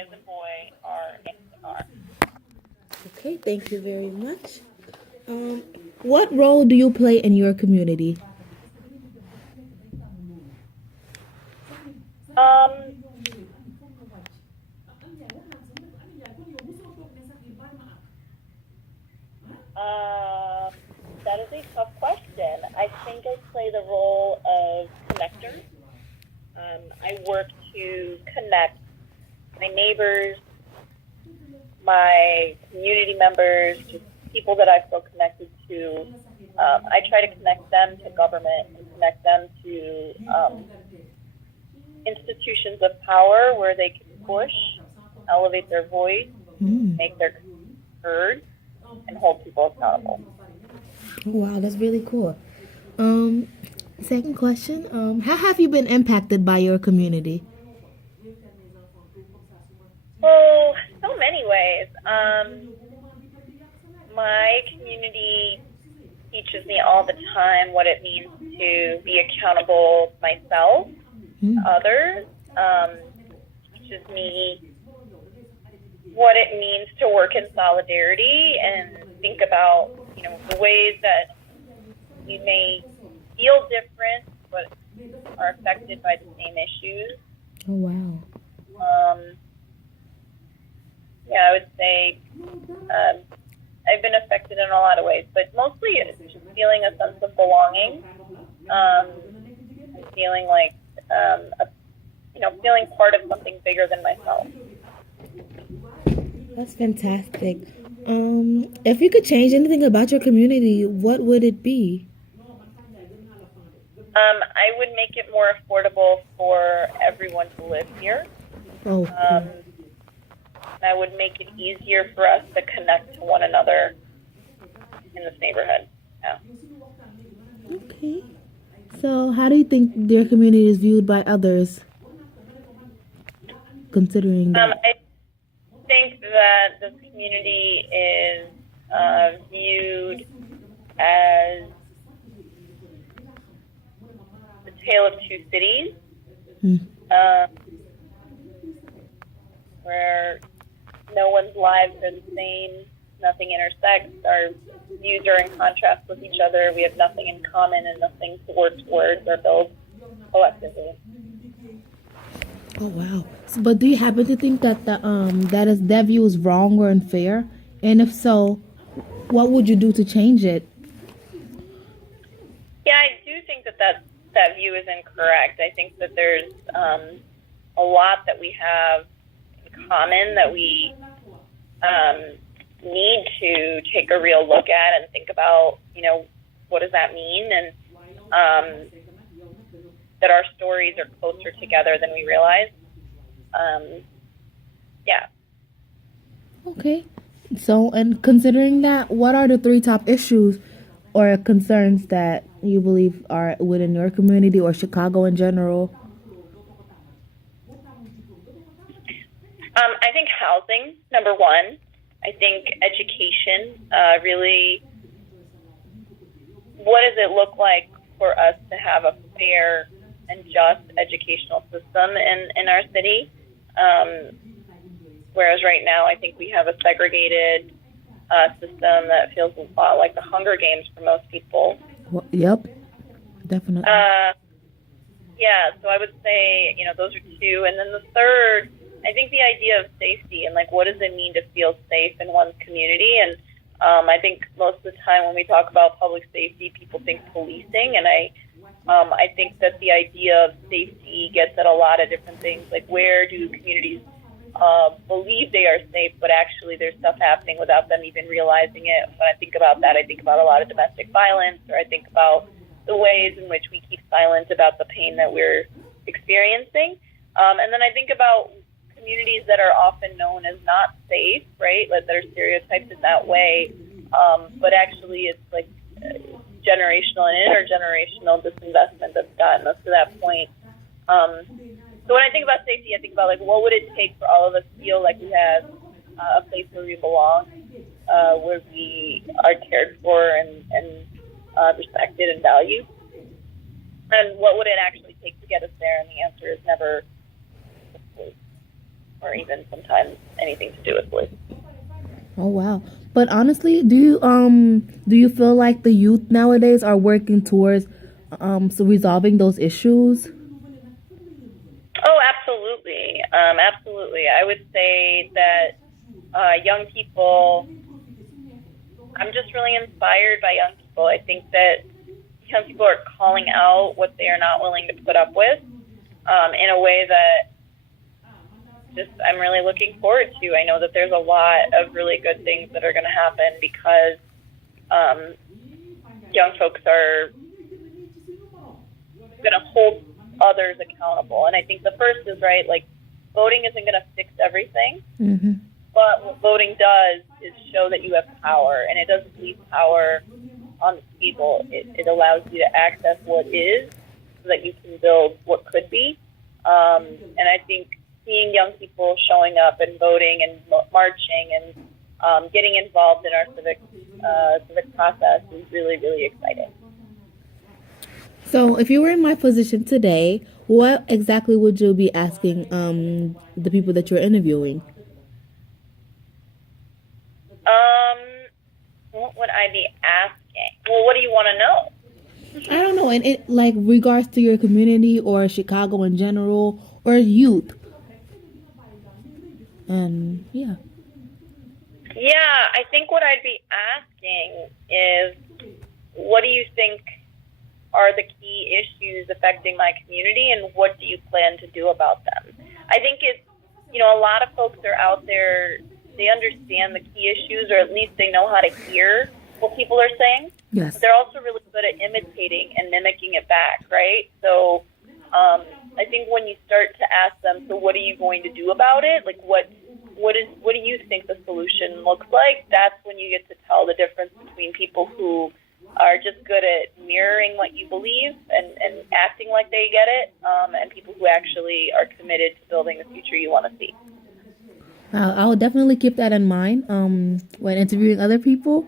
as in boy, R A R. Okay, thank you very much. Um, what role do you play in your community? Um, um, that is a tough question. I think I play the role of connector. I work to connect my neighbors, my community members, just people that I feel connected to. I try to connect them to government and connect them to institutions of power where they can push, elevate their voice, Mm. make their heard, and hold people accountable. Wow, that's really cool. Um, second question. How have you been impacted by your community? Oh, so many ways. My community teaches me all the time what it means to be accountable myself, Mm. others. Teaches me what it means to work in solidarity and think about, the ways that we may feel different but are affected by the same issues. Oh wow. Um, yeah, I would say I've been affected in a lot of ways, but mostly it's just feeling a sense of belonging, feeling like, feeling part of something bigger than myself. That's fantastic. If you could change anything about your community, what would it be? I would make it more affordable for everyone to live here. Oh, And I would make it easier for us to connect to one another in this neighborhood. Yeah. okay. So, how do you think your community is viewed by others, considering that? I think that this community is viewed as the tale of two cities, Hmm. where no one's lives are the same, nothing intersects, our views are in contrast with each other, we have nothing in common and nothing to work towards or build collectively. Oh wow. But do you happen to think that that view is wrong or unfair? And if so, what would you do to change it? Yeah, I do think that view is incorrect. I think that there's a lot that we have in common that we need to take a real look at and think about, what does that mean? And that our stories are closer together than we realize. Yeah. Okay. So, and considering that, what are the three top issues or concerns that you believe are within your community or Chicago in general? I think housing, number one. I think education, really, what does it look like for us to have a fair and just educational system in our city? Whereas right now, I think we have a segregated system that feels a lot like the Hunger Games for most people. Well, yep, definitely. Yeah, so I would say, those are two. And then the third, I think the idea of safety and, what does it mean to feel safe in one's community? And I think most of the time when we talk about public safety, people think policing. And I think that the idea of safety gets at a lot of different things, like where do communities believe they are safe, but actually there's stuff happening without them even realizing it. When I think about that, I think about a lot of domestic violence, or I think about the ways in which we keep silent about the pain that we're experiencing. And then I think about communities that are often known as not safe, right, that are stereotyped in that way, but actually it's like generational and intergenerational disinvestment that's gotten us to that point. So when I think about safety, I think about what would it take for all of us to feel like we have a place where we belong, where we are cared for and respected and valued, and what would it actually take to get us there? And the answer is never. or even sometimes anything to do with police. Oh wow. But honestly, do you feel like the youth nowadays are working towards so resolving those issues? Oh, absolutely. Absolutely. I would say that young people, I'm just really inspired by young people. I think that young people are calling out what they are not willing to put up with in a way that just I'm really looking forward to. I know that there's a lot of really good things that are going to happen because young folks are going to hold others accountable. And I think the first is, right, like voting isn't going to fix everything, but what voting does is show that you have power, and it doesn't leave power on the table. It allows you to access what is so that you can build what could be. And I think seeing young people showing up and voting and marching and getting involved in our civic process is really, really exciting. So, if you were in my position today, what exactly would you be asking the people that you're interviewing? What would I be asking? Well, what do you want to know? I don't know, and it like regards to your community or Chicago in general or youth. And yeah. Yeah, I think what I'd be asking is, what do you think are the key issues affecting my community, and what do you plan to do about them? I think it's, a lot of folks are out there, they understand the key issues, or at least they know how to hear what people are saying. Yes. But they're also really good at imitating and mimicking it back, right? So I think when you start to ask them, so what are you going to do about it? Like, what do you think the solution looks like? That's when you get to tell the difference between people who are just good at mirroring what you believe and acting like they get it, and people who actually are committed to building the future you want to see. I will definitely keep that in mind when interviewing other people.